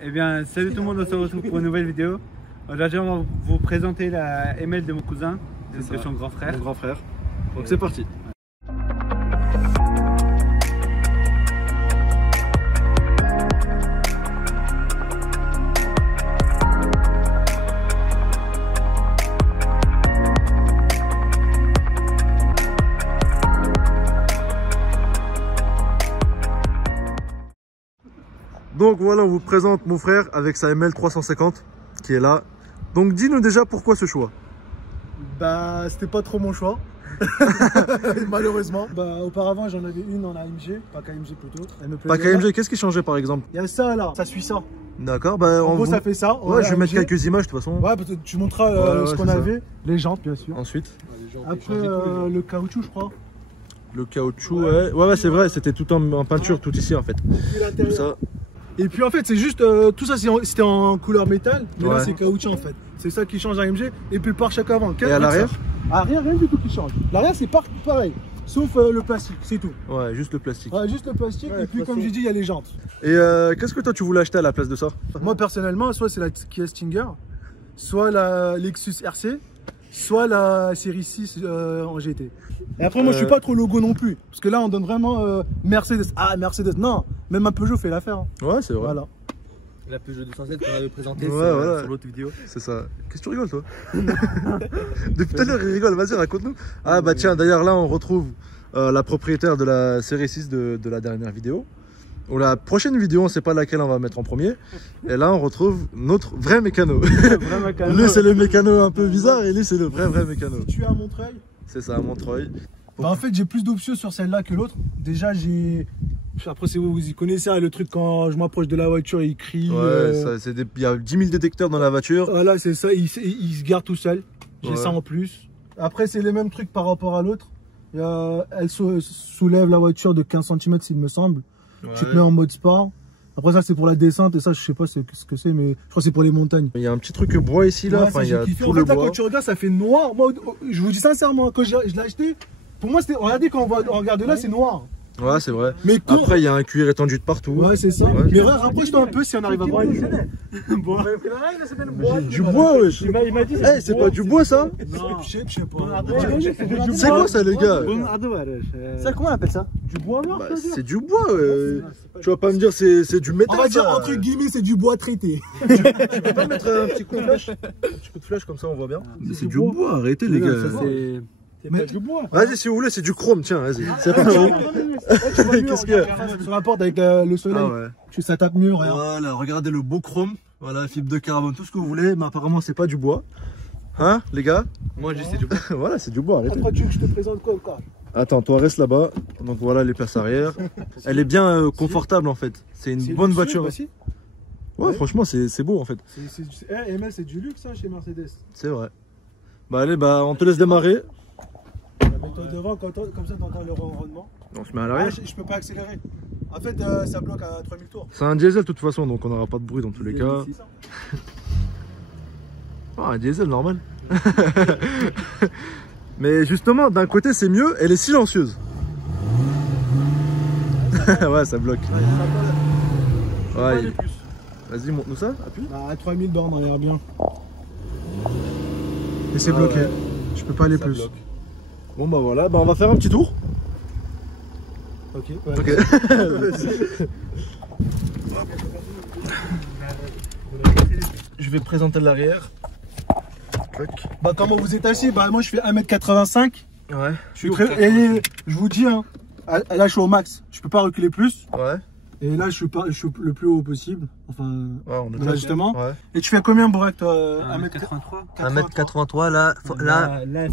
Eh bien, salut tout le monde, on se retrouve pour une nouvelle vidéo. Aujourd'hui, on va vous présenter la ML de mon cousin, de son grand frère. Mon grand frère. Donc c'est parti. Donc voilà, on vous présente mon frère avec sa ML 350 qui est là. Donc dis-nous déjà pourquoi ce choix. Bah c'était pas trop mon choix. Malheureusement. Bah auparavant j'en avais une en AMG, pas KMG plutôt. Pas KMG, qu'est-ce qui changeait par exemple? Il y a ça là, ça suit ça. D'accord, bah en gros ça fait ça. Ouais, je vais mettre quelques images de toute façon. Ouais, tu montreras ce qu'on avait. Les jantes bien sûr. Ensuite. Après le caoutchouc je crois. Le caoutchouc, ouais c'est vrai, c'était tout en peinture, tout ici en fait. Tout ça. Et puis en fait c'est juste, tout ça c'était en couleur métal, mais là c'est caoutchouc en fait. C'est ça qui change AMG. Et puis le pare-choc avant. Et à l'arrière? Arrière, rien du tout qui change. L'arrière c'est pareil, sauf le plastique, c'est tout. Ouais, juste le plastique. Ouais, juste le plastique, et puis comme j'ai dit, il y a les jantes. Et qu'est-ce que toi tu voulais acheter à la place de ça? Moi personnellement, soit c'est la Kia Stinger, soit la Lexus RC, soit la série 6 en GT. Et après moi je suis pas trop logo non plus, parce que là on donne vraiment Mercedes. Ah Mercedes, non, même un Peugeot fait l'affaire. Hein. Ouais c'est vrai. Voilà. La Peugeot 207 qu'on avait présentée voilà. sur l'autre vidéo. C'est ça. Qu'est-ce que tu rigoles toi? Depuis tout à l'heure il rigole, vas-y raconte-nous. Ah bah tiens, d'ailleurs là on retrouve la propriétaire de la série 6 de la dernière vidéo. Ou la prochaine vidéo, on ne sait pas laquelle on va mettre en premier. Et là on retrouve notre vrai mécano. Lui c'est le mécano un peu bizarre et lui c'est le vrai mécano. Tu es à Montreuil? C'est ça, à Montreuil. Bah en fait j'ai plus d'options sur celle-là que l'autre. Déjà j'ai... Après c'est vous y connaissez hein, le truc quand je m'approche de la voiture il crie. Ouais, il y a 10 000 détecteurs dans la voiture. Voilà c'est ça, il se garde tout seul. J'ai ça en plus. Après c'est les mêmes trucs par rapport à l'autre. Elle soulève la voiture de 15 cm s'il me semble. Ouais. Tu te mets en mode sport. Après ça c'est pour la descente et ça je sais pas ce que c'est mais je crois que c'est pour les montagnes. Il y a un petit truc bois ici là, il y a tout le bois. Là, quand tu regardes ça fait noir. Moi je vous dis sincèrement quand je l'ai acheté, pour moi c'était, regardez quand on regarde là c'est noir. Ouais c'est vrai. Mais après il y a un cuir étendu de partout. Ouais c'est ça. Ouais, mais rapproche-toi un peu si on arrive à voir. Du bois wesh. Il m'a dit c'est pas du bois ça? Non, je sais pas. C'est quoi ça les gars? Ça comment on appelle ça? Du bois noir? C'est du bois. Tu vas pas me dire c'est du métal. On va dire entre guillemets c'est du bois traité. Tu peux pas mettre un petit coup de flèche? Un petit coup de flèche comme ça on voit bien. C'est du bois, arrêtez les gars. Mais du bois. Vas-y si vous voulez c'est du chrome, tiens vas-y. C'est parti. Qu'est-ce qu'il y a sur la porte avec le soleil? Ça tape mieux, regarde. Voilà, regardez le beau chrome. Voilà, fibre de carbone, tout ce que vous voulez, mais apparemment c'est pas du bois. Hein les gars? Moi je dis c'est du bois. Voilà, c'est du bois, arrêtez. Après tu veux que je te présente quoi encore? Attends, toi reste là-bas. Donc voilà les places arrière. Elle est bien confortable en fait. C'est une bonne voiture. Ouais, franchement c'est beau en fait. ML c'est du luxe hein, chez Mercedes. C'est vrai. Bah allez, on te laisse démarrer. Mets-toi devant, comme ça t'entends le ronronnement. On se met à l'arrière. Je peux pas accélérer. En fait ça bloque à 3000 tours. C'est un diesel de toute façon, donc on n'aura pas de bruit dans tous les cas. Un diesel normal. Mais justement, d'un côté c'est mieux, elle est silencieuse. Ouais, ça bloque. Ouais. Vas-y, montre-nous ça, appuie. À 3000 bornes, on regarde bien. Et c'est bloqué. Je peux pas aller plus. Bloque. Bon bah voilà, on va faire un petit tour. Ok. Je vais présenter l'arrière. Bah comment vous êtes assis? Bah moi je fais 1m85. Ouais. Et je vous dis hein, là je suis au max. Je peux pas reculer plus. Ouais. Et là je suis le plus haut possible. Enfin on est justement. Ouais. Et tu fais combien Bourac toi? 1m83. 1m83 là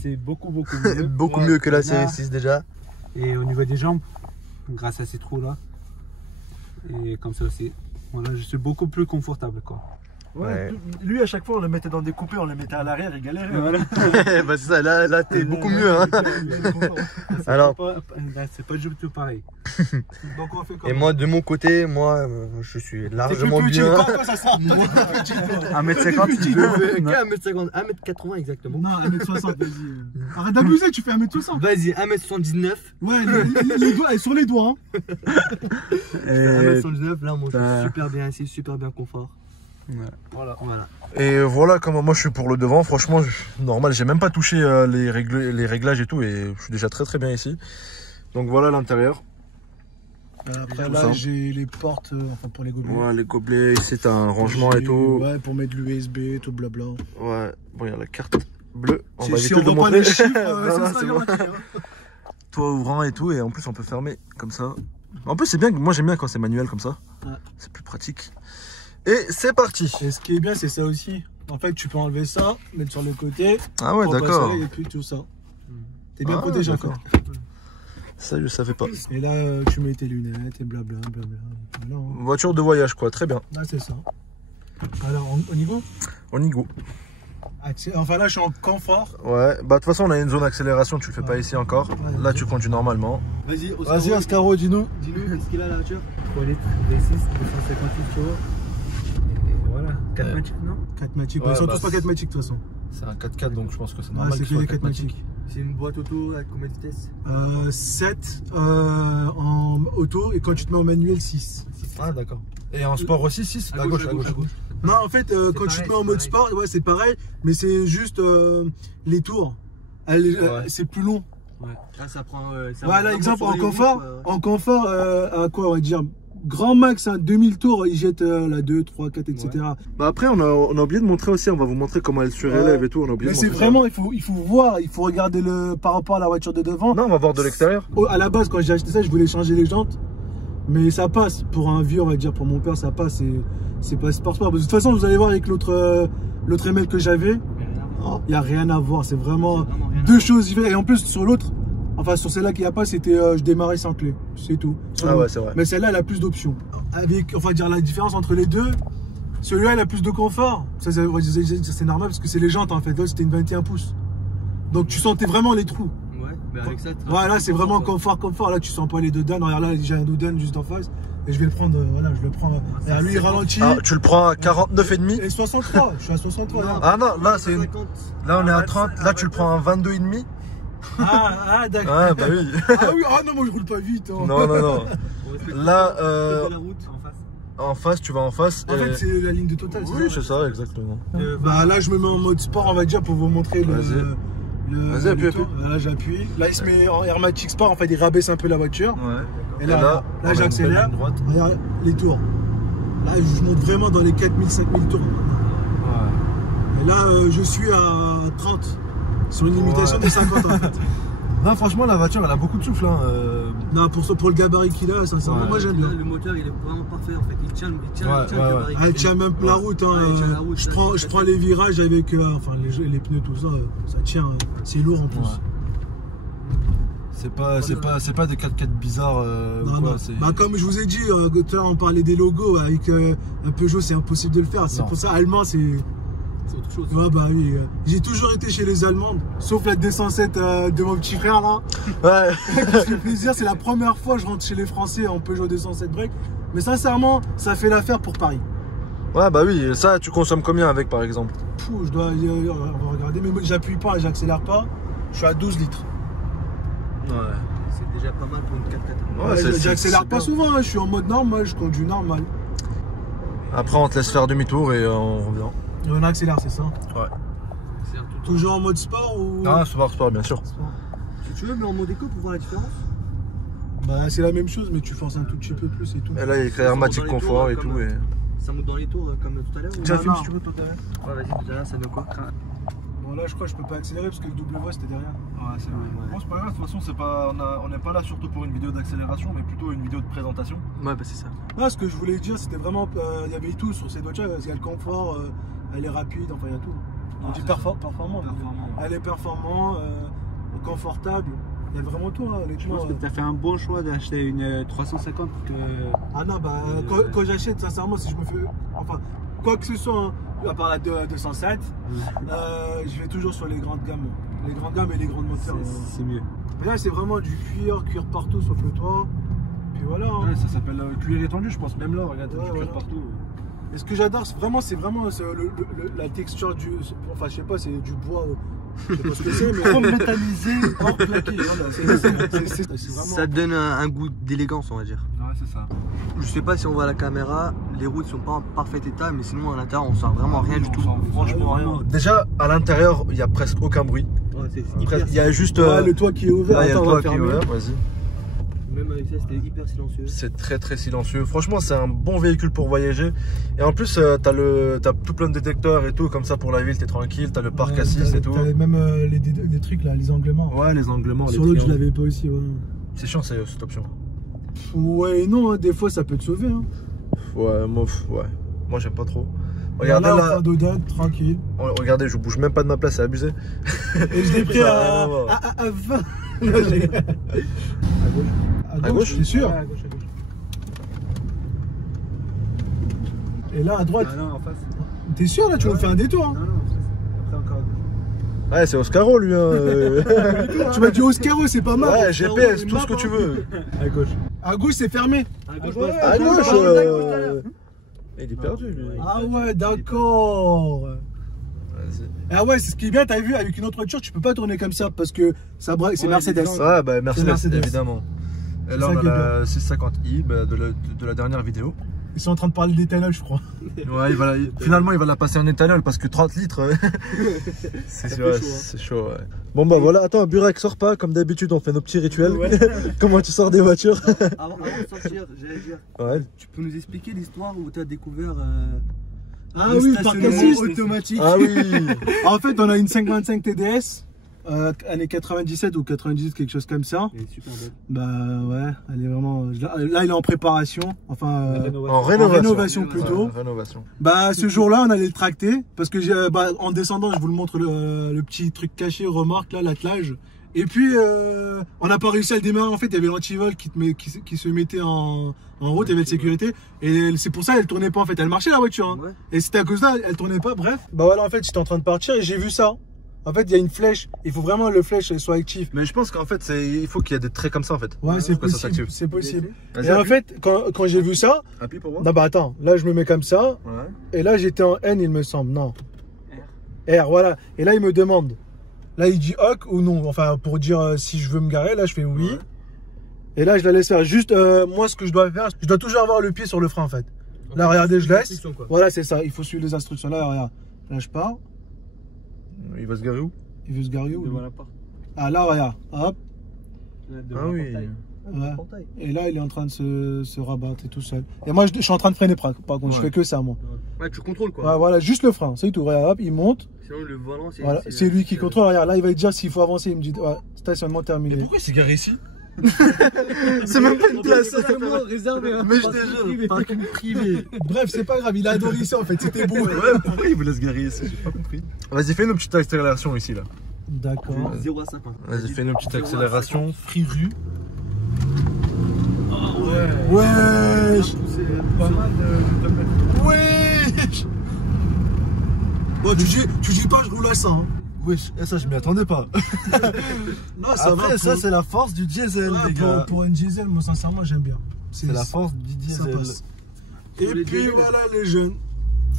c'est beaucoup mieux. Beaucoup mieux que la série 6 déjà. Et au niveau des jambes, grâce à ces trous là. Et comme ça aussi. Voilà, je suis beaucoup plus confortable quoi. Ouais. Lui, à chaque fois, on le mettait dans des coupés, on le mettait à l'arrière, il galérait. Voilà. Bah c'est ça, là t'es beaucoup mieux. Hein. Alors, C'est pas du tout pareil. Donc on fait et moi de mon côté, je suis largement bien. Quoi, ça sert 1m50, tu Je peux. fais 1m50, 1m80 exactement. Non, 1m60, vas-y. Arrête d'abuser, tu fais 1m60. Vas-y, 1m79. Ouais, les doigts, sur les doigts. Hein. 1m79, là moi je suis super bien assis, super bien confort. Ouais. Voilà. Et voilà comment moi je suis pour le devant. Franchement, normal, j'ai même pas touché les réglages et tout, et je suis déjà très bien ici. Donc voilà l'intérieur. Après Tout là, ça. j'ai les portes enfin, pour les gobelets. Ouais, les gobelets, ici t'as un rangement et tout. Ouais, pour mettre l'USB, tout blabla. Ouais, bon, il y a la carte bleue. On va Si éviter on de le voit pas montrer. les chiffres, Non, non, c'est c'est ça, bon. Toit ouvrant et tout, et en plus on peut fermer comme ça. En plus c'est bien, moi j'aime bien quand c'est manuel comme ça. Ouais. C'est plus pratique. Et c'est parti. Et ce qui est bien, c'est ça aussi. En fait, tu peux enlever ça, mettre sur le côté. Ah ouais, d'accord. Et puis tout ça. T'es bien Ah, protégé d'accord. encore. Ça je savais pas. Et là, tu mets tes lunettes et blabla. Voilà, hein. Voiture de voyage quoi, très bien. Là, c'est ça. Alors, au niveau On y go. enfin là, je suis en confort. Ouais, bah de toute façon on a une zone accélération, tu le fais pas ici encore. Ouais, Là tu conduis normalement. Vas-y, Vas-y, Ascaro, dis-nous. Dis-nous, qu'est-ce qu'il a la voiture? 3 litres, V6, 258 chevaux. Et voilà, 4 matchs, non 4 matiques. Ouais, Ils sont bah, tous pas 4 matiques de toute façon. C'est un 4x4 donc je pense que c'est Ouais, normal c'est qu'il que soit des 4 matiques. C'est une boîte auto avec combien de vitesses? 7 en auto et quand tu te mets en manuel, 6. Ah d'accord. Et en sport aussi 6 à gauche. Non, en fait, quand tu te mets en mode sport, ouais, c'est pareil, mais c'est juste les tours. C'est plus long. Ouais. Là, ça prend. Voilà, exemple, en confort, à quoi on va dire grand max, 2000 tours, il jette la 2, 3, 4, etc. Ouais. Bah après, on a oublié de montrer aussi, on va vous montrer comment elle surélève et tout. On a oublié mais de c'est montrer vraiment, il faut voir, il faut regarder par rapport à la voiture de devant. Non, on va voir de l'extérieur. À la base, quand j'ai acheté ça, je voulais changer les jantes. Mais ça passe. Pour un vieux, on va dire, pour mon père, ça passe. C'est pas sport. De toute façon, vous allez voir avec l'autre ML que j'avais, il n'y a rien à voir. C'est vraiment deux choses différentes. Et en plus, sur l'autre, enfin sur celle-là qu'il n'y a pas, c'était je démarrais sans clé. C'est tout. Ah ouais, c'est vrai. Mais celle-là, elle a plus d'options. Avec, enfin dire la différence entre les deux, celui-là, il a plus de confort. Ça, c'est normal parce que c'est les jantes en fait. Là, c'était une 21 pouces. Donc tu sentais vraiment les trous. Ouais, mais avec ça, voilà, c'est vraiment confort. Là, tu sens pas les deux Dan. Regarde là, j'ai un Doudan juste en face. Et je vais le prendre, voilà, je le prends. Et lui, il ralentit. Ah, tu le prends à 49,5 et 63, je suis à 63. Là. Ah non, là c'est une... Là on est à 30, là tu le prends à 22,5. Ah d'accord. Ah bah oui. Ah oui, ah non, moi je roule pas vite. Hein. Non. Là, la route en face. En face, tu vas en face. En fait, c'est la ligne de Total. Oui, c'est ça, exactement. Bah là, je me mets en mode sport, on va dire, pour vous montrer le. Vas-y, appuie. Là, j'appuie. Là, il se met en Airmatic Sport, en fait, il rabaisse un peu la voiture. Ouais. Et là j'accélère. Regarde les tours. Là, je monte vraiment dans les 4000, 5000 tours. Ouais. Et là, je suis à 30. Sur une limitation de 50 en fait. Non, franchement, la voiture, elle a beaucoup de souffle. Hein. Non, pour le gabarit qu'il a, sincèrement, moi j'aime bien. Le moteur, il est vraiment parfait en fait. Il tient le gabarit. Elle tient même la route. Hein. Je prends les virages avec enfin, les pneus, tout ça. Ça tient. C'est lourd en plus. Ouais. C'est pas des 4x4 bizarres. Non. Bah, comme je vous ai dit, tout à l'heure on parlait des logos avec un Peugeot, c'est impossible de le faire. C'est pour ça, allemand, c'est autre chose. Ouais, bah oui. J'ai toujours été chez les Allemandes, sauf la 207 de mon petit frère là. Ouais. Parce que le plaisir, c'est la première fois que je rentre chez les Français en Peugeot 207 break. Mais sincèrement, ça fait l'affaire pour Paris. Ouais, bah oui. Ça, tu consommes combien avec par exemple? Je dois on va regarder, mais j'appuie pas, j'accélère pas. Je suis à 12 litres. Ouais. C'est déjà pas mal pour une 4x4. Ouais, j'accélère pas souvent, hein. Je suis en mode normal, je conduis normal. Après, on te laisse faire demi-tour et on revient. Et on accélère, c'est ça? Ouais. Toujours en mode sport ou... Ah, sport, bien sûr. Si tu veux, mais en mode éco pour voir la différence. Bah, c'est la même chose, mais tu forces un tout petit peu plus et tout. Et là, il y a écrit Airmatic Confort et tout. Ça monte dans les tours comme tout à l'heure? Tu as filmé si tu veux tout à l'heure? Ouais, vas-y, tout à l'heure, ça donne quoi? Bon, là, je crois que je peux pas accélérer parce que le double voie c'était derrière. Ouais, c'est vrai. Bon, c'est pas grave, de toute façon, on n'est pas là surtout pour une vidéo d'accélération, mais plutôt une vidéo de présentation. Ouais, bah c'est ça. Non, ce que je voulais dire, c'était vraiment. Il y avait tout sur cette voiture. Il y a le confort, elle est rapide, enfin, il y a tout. On dit performant. Elle est performante, confortable. Il y a vraiment tout. Hein, je pense que tu as fait un bon choix d'acheter une 350. Ah non, bah quand j'achète, sincèrement, si je me fais. Enfin, quoi que ce soit, hein, à part la 207, je vais toujours sur les grandes gammes. Les grandes gammes et les grandes moteurs. C'est mieux. Mais là, c'est vraiment du cuir partout sauf le toit. Puis voilà. Hein. Ouais, ça s'appelle cuir étendu, je pense. Même là, regarde, Ouais, du cuir voilà. partout. Et ce que j'adore, c'est vraiment la texture du. Enfin, je sais pas, c'est du bois. Je sais pas ce que c'est, mais comme métallisé, hors plaqué. Voilà, c'est vraiment. Ça donne un goût d'élégance, on va dire. Ouais, c'est ça. Je sais pas si on voit à la caméra, les routes sont pas en parfait état, mais sinon à l'intérieur on sent vraiment rien du tout. Franchement, rien. Déjà, à l'intérieur, il y a presque aucun bruit. Ouais, c'est Après, il y a juste. Ouais, le toit qui est ouvert. là, il y a le attends, on va toit qui est fermer. ouvert, vas-y. Même avec ça, c'était hyper silencieux. C'est très très silencieux. Franchement, c'est un bon véhicule pour voyager. Et en plus, t'as tout plein de détecteurs et tout, comme ça pour la ville, t'es tranquille. T'as le parc assise et tout. T'as même les trucs là, les anglements. Ouais, les anglements. Sur les l'autre, je triangles. l'avais pas aussi. Ouais, C'est chiant cette option. ouais et non, hein, des fois ça peut te sauver. Hein. Ouais, ouais. Moi, j'aime pas trop. Regardez Regardez là, là. d'odeur, tranquille. Regardez, je bouge même pas de ma place, c'est abusé. Et je l'ai pris Ça a rien à à voir. 20. À gauche, c'est sûr. Ouais, à gauche, à gauche. Et là à droite, Ah non, en face. t'es sûr là, tu vas me faire un détour. Hein. Non, non, en face. Après encore à gauche. Ouais, c'est Oscaro lui. Hein. Tu m'as dit Oscaro, c'est pas mal. Ouais, Oscaro, GPS, une tout map, ce que tu hein. veux. À gauche. À gauche, c'est fermé. À gauche, ouais. À tout gauche. le monde, Il est perdu lui. Ah ouais, d'accord. Vas-y. Ah ouais, c'est ce qui est bien, t'as vu, avec une autre voiture, tu peux pas tourner comme ça parce que ça braque, c'est Ouais, Mercedes. Ouais, bah Mercedes, Mercedes. évidemment. Et C'est là, ça on a qui est la 650i bah, de la dernière vidéo. Ils sont en train de parler d'éthanol, je crois. Ouais, finalement, il va la passer en éthanol parce que 30 litres, c'est fait ouais, chaud, hein. c'est chaud. Ouais. Bon, bah voilà, attends, Burak, sors pas. Comme d'habitude, on fait nos petits rituels. Comment tu sors des voitures? Avant de sortir, j'allais dire, Ouais. tu peux nous expliquer l'histoire où tu as découvert. Ah Le oui, parc stationnement assise automatique. Ah oui. En fait, on a une 525 TDS, année 97 ou 98, quelque chose comme ça. Elle est super belle. Bah ouais, elle est vraiment. Là, il est en préparation. Enfin, En rénovation. rénovation plutôt. Ouais, rénovation. Bah ce jour-là, on allait le tracter parce que en descendant, je vous le montre le petit truc caché, remarque là, l'attelage. Et puis on n'a pas réussi à le démarrer. En fait, il y avait l'antivol qui se mettait en route, il y avait de sécurité. Et c'est pour ça qu'elle tournait pas en fait. Elle marchait la voiture. Hein. Ouais. Et c'était à cause de ça, elle tournait pas. Bref. Bah voilà, en fait, j'étais en train de partir et j'ai vu ça. En fait, il y a une flèche. Il faut vraiment que le flèche soit actif. Mais je pense qu'en fait, il faut qu'il y ait des traits comme ça en fait. Ouais, c'est Pour que ça possible. s'active. C'est possible. Vas-y, Et en appuie. fait, quand j'ai vu ça, Appuie pour moi. non bah attends, là je me mets comme ça. Ouais. Et là, j'étais en N, il me semble. Non. R, voilà. Et là, il me demande. Là, il dit OK ou non. Enfin, pour dire si je veux me garer, là, je fais oui. Ouais. Et là, je la laisse faire. Juste, moi, ce que je dois faire, je dois toujours avoir le pied sur le frein, en fait. Là, regardez, je laisse. Voilà, c'est ça. Il faut suivre les instructions. Là, regarde. Là, je pars. Il va se garer où? Il veut se garer où? Devant lui la porte. Ah, là, regarde. Hop. Ah oui. Ouais. Et là, il est en train de se rabattre tout seul. Et moi, je suis en train de freiner, par contre. Je fais que ça, moi. Ouais, tu contrôles quoi. Ouais, voilà, juste le frein. C'est tout. Regarde, hop, il monte. Sinon, le volant, c'est. Voilà, c'est lui qui contrôle. Regarde, là, il va te dire s'il faut avancer. Il me dit, ouais, stationnement terminé. Pourquoi il s'est garé ici? C'est même pas une place. réservé. Mais je te jure, parking privé. Bref, c'est pas grave, il a adoré ça en fait, c'était beau. Ouais, pourquoi il voulait se garer ici? J'ai pas compris. Vas-y, fais une petite accélération ici là. D'accord. 0 à 50. Vas-y, fais une petite accélération. Free rue. Wesh. Pas mal de Wesh. Bon, tu dis pas, je roule à ça. Hein. Wesh, ça je m'y attendais pas. Non, ça Après, va. ça c'est la force du diesel, Ouais, les gars. pour un diesel, moi sincèrement, j'aime bien. C'est la force du Ça diesel. passe. Et puis voilà les jeunes.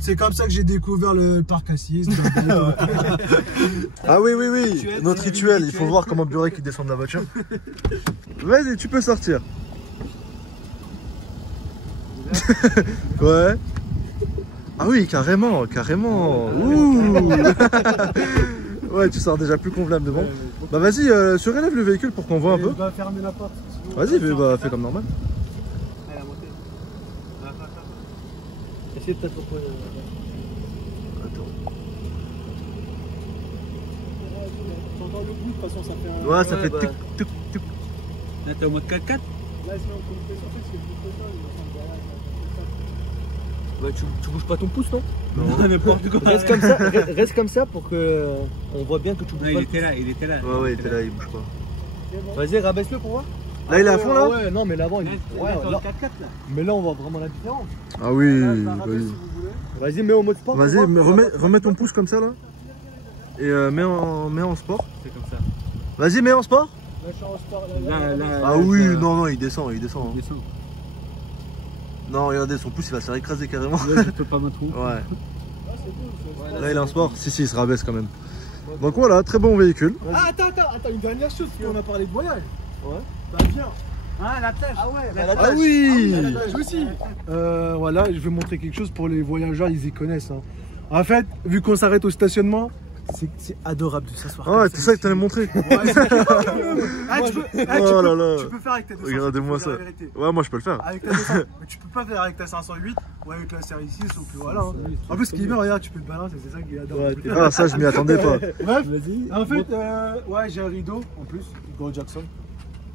C'est comme ça que j'ai découvert le parc assise. Ah oui, oui, oui, notre rituel, il faut voir comment Burek il descend de la voiture. Vas-y, tu peux sortir. Ouais. Ah oui, carrément, carrément. Ouh. Ouais, tu sors déjà plus convenable devant. Bah vas-y, surélève le véhicule pour qu'on voit un peu. Va fermer la porte. Vas-y, fais comme normal. Elle a monté. Essaye peut-être pourquoi. T'entends le bruit, de toute façon, ça fait un. Ouais, ça Ouais, fait bah. tic, tic, tic. Là, t'es au mode 4x4. Là, sinon, on peut le faire sortir, c'est plus que ça, il va s'en garer, Bah, tu bouges pas ton pouce, non? Non, n'importe quoi. Reste comme ça, reste comme ça pour que on voit bien que tu bouges Non, pas. il était là, il était là. Ouais, ouais, il était là, il bouge pas. Vas-y, rabaisse-le pour voir. Là, il est à fond là? Ouais, non, mais l'avant, il Là, est. t'es Ouais, dans le là- 4x4 là. mais là, on voit vraiment la différence. Ah oui, Là, je la rabaisse oui. si vous voulez. Vas-y, mets en mode sport. Vas-y, remets ton pouce comme ça là. Et mets en sport. C'est comme ça. Vas-y, mets en sport. Là, Ah oui, non, il descend. il descend. Non, regardez, son pouce il va se faire écraser carrément. Là, je peux pas me tromper. Ouais. Là, il est en sport. Si, il se rabaisse quand même. Donc voilà, très bon véhicule. Ah, attends, une dernière chose, on a parlé de voyage. Ouais. Bah viens. Ah, la tâche. Ah ouais, Ah oui. la plage aussi. Voilà, je vais montrer quelque chose pour les voyageurs, ils y connaissent. Hein. En fait, vu qu'on s'arrête au stationnement, c'est adorable de s'asseoir. Ah ouais, c'est ça que t'allais montrer. Oh là là. Tu peux faire avec ta 200. Regardez-moi ça. Ouais, moi je peux le faire. Avec ta 200, mais tu peux pas faire avec ta 508 ou avec la série 6 ou plus voilà. Hein. En plus, ce qui est bien, regarde, tu peux te balancer, c'est ça qui est adorable. Ah, ça, je m'y attendais pas. Bref, en fait, ouais, j'ai un rideau en plus, Go Jackson.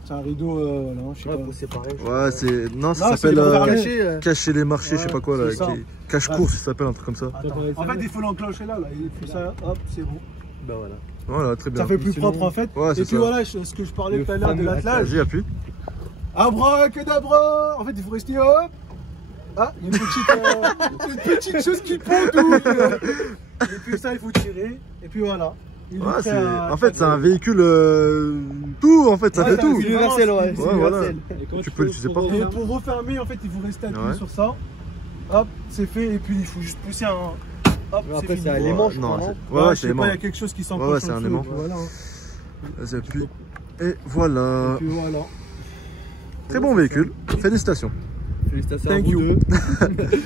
C'est un rideau, voilà, je sais pas. Pour séparer. Ouais, c'est. Non, ça Non, s'appelle c'est pour cacher, cacher les marchés, je sais pas quoi là. c'est ça. Cache-course, ça s'appelle un truc comme ça. Attends. En fait, il faut l'enclencher là, et puis ça, hop, c'est bon. Bah voilà. Voilà, très bien. Ça fait plus propre en fait. Ouais, c'est et puis ça. voilà, ce que je parlais tout à l'heure de l'attelage. Vas-y, appuie. Abracadabra. En fait, il faut rester hop. Ah, il y a une petite chose qui pend tout. Et puis ça, il faut tirer. Et puis voilà. Ouais, en fait, c'est un véhicule tout, en fait, ça fait tout. Universel, ouais. Ouais, voilà. Tu peux l'utiliser partout. Et pour refermer, en fait, il faut rester appuyé sur ça. Hop, c'est fait. Et puis, il faut juste pousser un. Hop, après, fini. c'est un aimant, je Non, crois. ouais, c'est Il y aimant. a quelque chose qui s'enclenche. Ouais, c'est un aimant. Voilà. Vas-y, appuie. Et voilà. Et puis voilà. Très bon véhicule. Félicitations. Félicitations à Thank vous you. deux.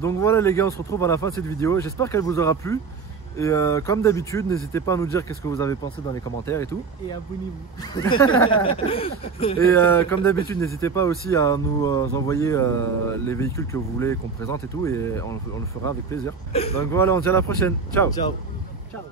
Donc voilà les gars, on se retrouve à la fin de cette vidéo. J'espère qu'elle vous aura plu. Et comme d'habitude, n'hésitez pas à nous dire qu'est-ce que vous avez pensé dans les commentaires et tout. Et abonnez-vous. Et comme d'habitude, n'hésitez pas aussi à nous envoyer les véhicules que vous voulez qu'on présente et tout. Et on le fera avec plaisir. Donc voilà, on se dit à la prochaine. Ciao. Ciao. Ciao.